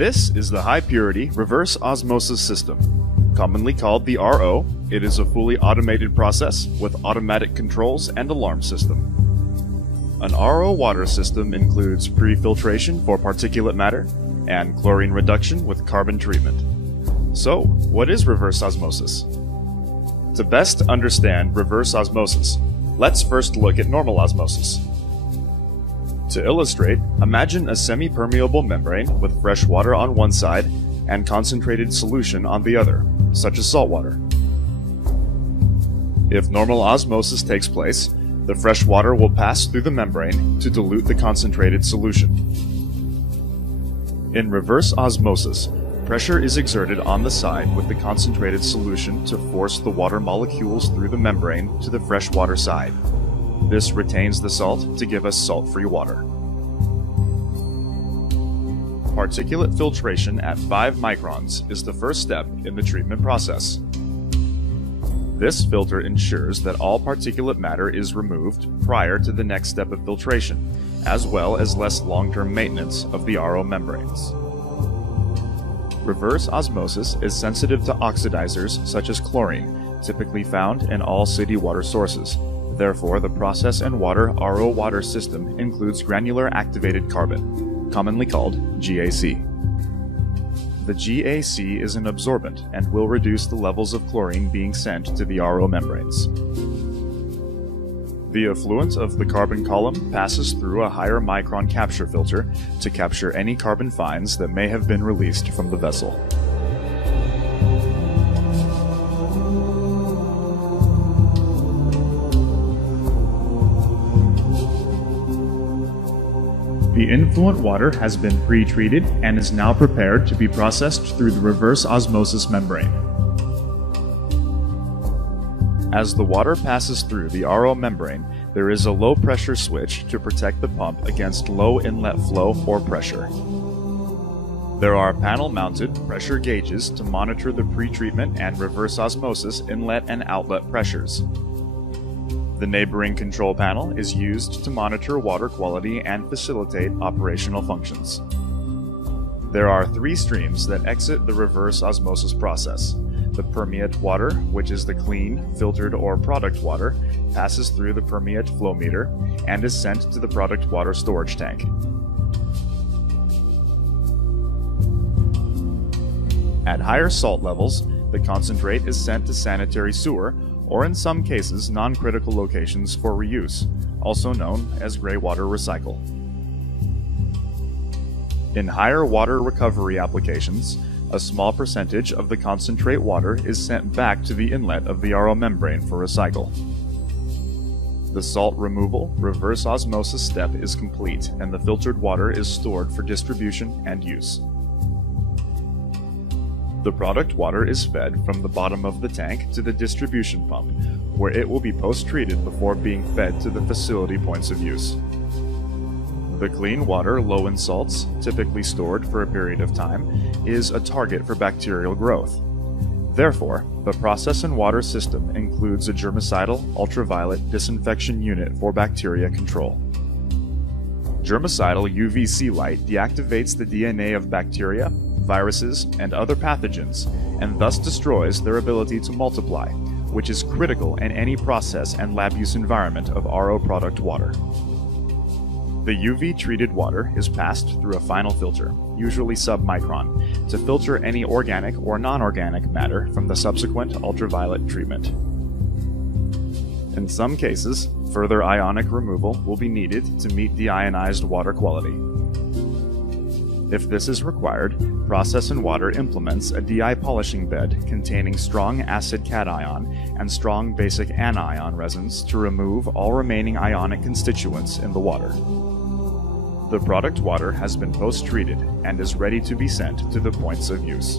This is the high-purity reverse osmosis system. Commonly called the RO, it is a fully automated process with automatic controls and alarm system. An RO water system includes pre-filtration for particulate matter and chlorine reduction with carbon treatment. So, what is reverse osmosis? To best understand reverse osmosis, let's first look at normal osmosis. To illustrate, imagine a semi-permeable membrane with fresh water on one side and concentrated solution on the other, such as salt water. If normal osmosis takes place, the fresh water will pass through the membrane to dilute the concentrated solution. In reverse osmosis, pressure is exerted on the side with the concentrated solution to force the water molecules through the membrane to the freshwater side. This retains the salt to give us salt-free water. Particulate filtration at 5 microns is the first step in the treatment process. This filter ensures that all particulate matter is removed prior to the next step of filtration, as well as less long-term maintenance of the RO membranes. Reverse osmosis is sensitive to oxidizers such as chlorine, typically found in all city water sources. Therefore, the process and water RO water system includes granular activated carbon, commonly called GAC. The GAC is an absorbent and will reduce the levels of chlorine being sent to the RO membranes. The effluent of the carbon column passes through a higher micron capture filter to capture any carbon fines that may have been released from the vessel. The influent water has been pre-treated and is now prepared to be processed through the reverse osmosis membrane. As the water passes through the RO membrane, there is a low pressure switch to protect the pump against low inlet flow or pressure. There are panel-mounted pressure gauges to monitor the pre-treatment and reverse osmosis inlet and outlet pressures. The neighboring control panel is used to monitor water quality and facilitate operational functions. There are 3 streams that exit the reverse osmosis process. The permeate water, which is the clean, filtered, or product water, passes through the permeate flow meter and is sent to the product water storage tank. At higher salt levels, the concentrate is sent to sanitary sewer, or in some cases non-critical locations for reuse, also known as gray water recycle. In higher water recovery applications, a small percentage of the concentrate water is sent back to the inlet of the RO membrane for recycle. The salt removal reverse osmosis step is complete and the filtered water is stored for distribution and use. The product water is fed from the bottom of the tank to the distribution pump, where it will be post-treated before being fed to the facility points of use. The clean water low in salts, typically stored for a period of time, is a target for bacterial growth. Therefore, the process and water system includes a germicidal ultraviolet disinfection unit for bacteria control. Germicidal UVC light deactivates the DNA of bacteria, viruses, and other pathogens, and thus destroys their ability to multiply, which is critical in any process and lab use environment of RO product water. The UV-treated water is passed through a final filter, usually sub-micron, to filter any organic or non-organic matter from the subsequent ultraviolet treatment. In some cases, further ionic removal will be needed to meet deionized water quality. If this is required, Process and Water implements a DI polishing bed containing strong acid cation and strong basic anion resins to remove all remaining ionic constituents in the water. The product water has been post-treated and is ready to be sent to the points of use.